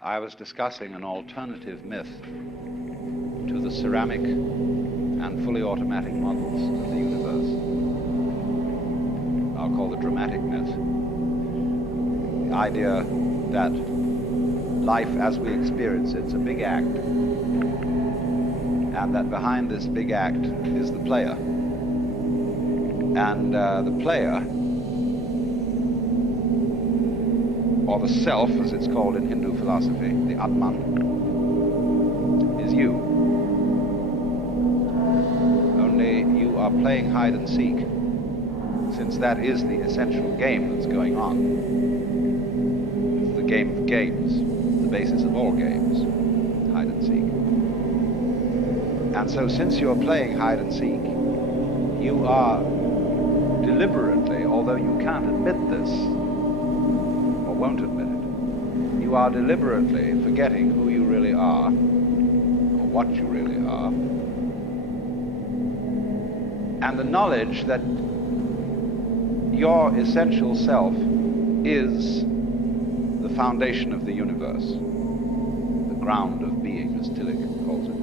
I was discussing an alternative myth to the ceramic and fully automatic models of the universe. I'll call the dramatic myth. The idea that life as we experience it's a big act, and that behind this big act is the player. And the player, or the self, as it's called in Hindu philosophy, the Atman, is you. Only you are playing hide and seek, since that is the essential game that's going on. It's the game of games, the basis of all games, hide and seek. And so since you're playing hide and seek, you are deliberately, although you can't admit this, won't admit it, you are deliberately forgetting who you really are, or what you really are, and the knowledge that your essential self is the foundation of the universe, the ground of being, as Tillich calls it,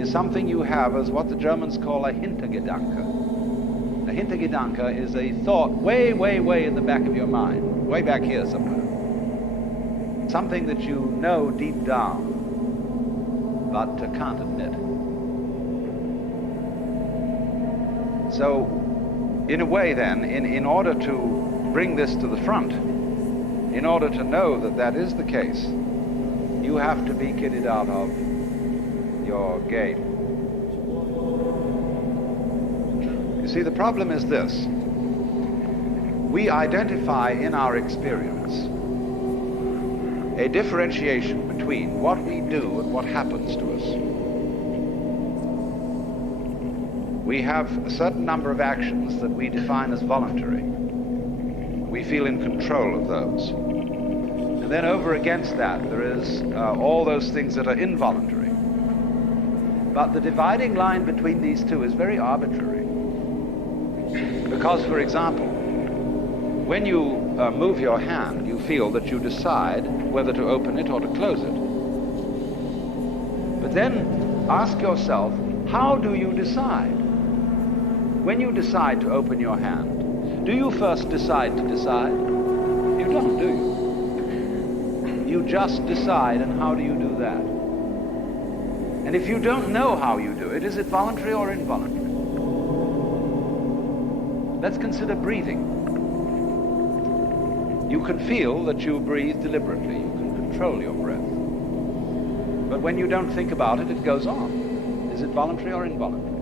is something you have as what the Germans call a Hintergedanke. A Hintergedanke is a thought way, way, way in the back of your mind, way back here somewhere. Something that you know deep down, but can't admit. So, in a way then, in order to bring this to the front, in order to know that that is the case, you have to be kidded out of your game. You see, the problem is this. We identify in our experience a differentiation between what we do and what happens to us. We have a certain number of actions that we define as voluntary. We feel in control of those. And then over against that, there is all those things that are involuntary. But the dividing line between these two is very arbitrary. Because, for example, when you move your hand, you feel that you decide whether to open it or to close it. But then ask yourself, how do you decide? When you decide to open your hand, do you first decide to decide? You don't, do you? You just decide, and how do you do that? And if you don't know how you do it, is it voluntary or involuntary? Let's consider breathing. You can feel that you breathe deliberately. You can control your breath. But when you don't think about it, it goes on. Is it voluntary or involuntary?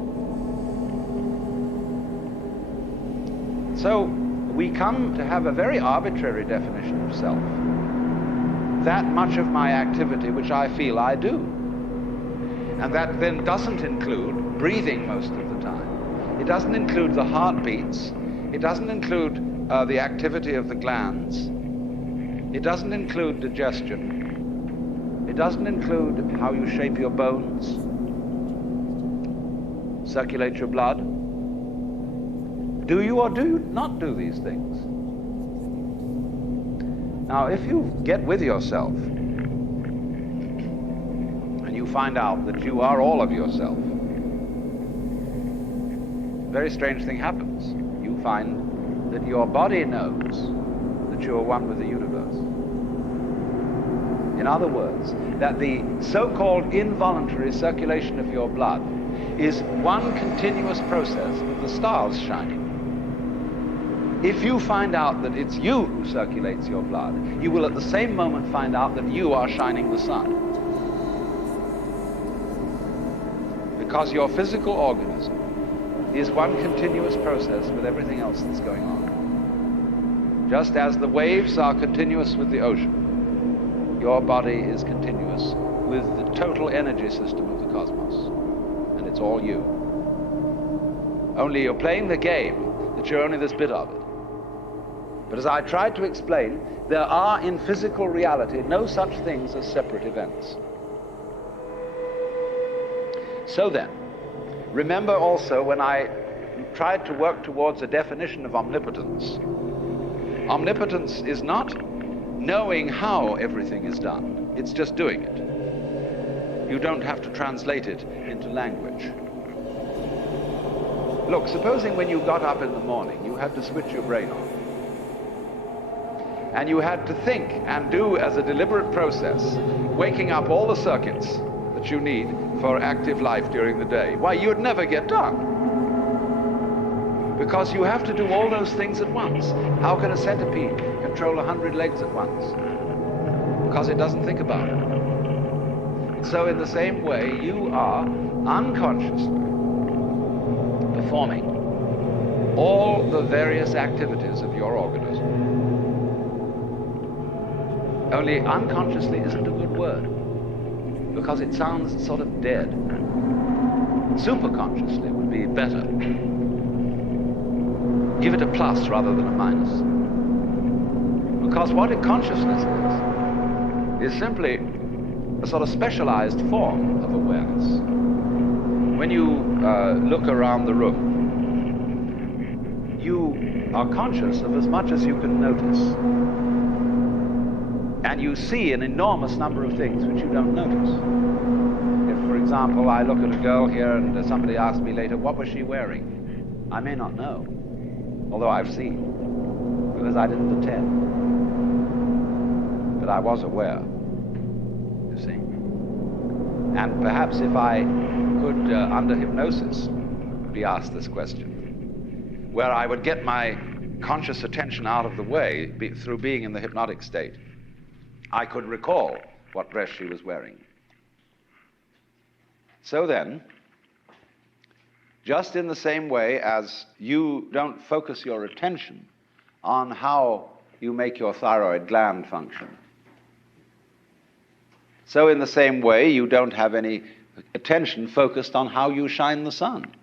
So we come to have a very arbitrary definition of self. That much of my activity which I feel I do. And that then doesn't include breathing most of the time. It doesn't include the heartbeats. It doesn't include the activity of the glands. It doesn't include digestion. It doesn't include how you shape your bones, circulate your blood. Do you or do you not do these things? Now, if you get with yourself and you find out that you are all of yourself, a very strange thing happens. You find that your body knows that you are one with the universe. In other words, that the so-called involuntary circulation of your blood is one continuous process with the stars shining. If you find out that it's you who circulates your blood, you will at the same moment find out that you are shining the sun. Because your physical organism is one continuous process with everything else that's going on. Just as the waves are continuous with the ocean, your body is continuous with the total energy system of the cosmos. And it's all you. Only you're playing the game that you're only this bit of it. But as I tried to explain, there are in physical reality no such things as separate events. So then, remember also when I tried to work towards a definition of omnipotence. Omnipotence is not knowing how everything is done. It's just doing it. You don't have to translate it into language. Look, supposing when you got up in the morning, you had to switch your brain on. And you had to think and do as a deliberate process, waking up all the circuits that you need for active life during the day. Why, you'd never get done. Because you have to do all those things at once. How can a centipede control 100 legs at once? Because it doesn't think about it. So in the same way, you are unconsciously performing all the various activities of your organism. Only unconsciously isn't a good word, because it sounds sort of dead. Superconsciously would be better. Give it a plus rather than a minus. Because what consciousness is simply a sort of specialized form of awareness. When you look around the room, you are conscious of as much as you can notice. And you see an enormous number of things which you don't notice. If, for example, I look at a girl here and somebody asks me later, what was she wearing? I may not know, although I've seen, because I didn't attend. But I was aware, you see. And perhaps if I could, under hypnosis, be asked this question, where I would get my conscious attention out of the way through being in the hypnotic state, I could recall what dress she was wearing. So then, just in the same way as you don't focus your attention on how you make your thyroid gland function, so in the same way you don't have any attention focused on how you shine the sun.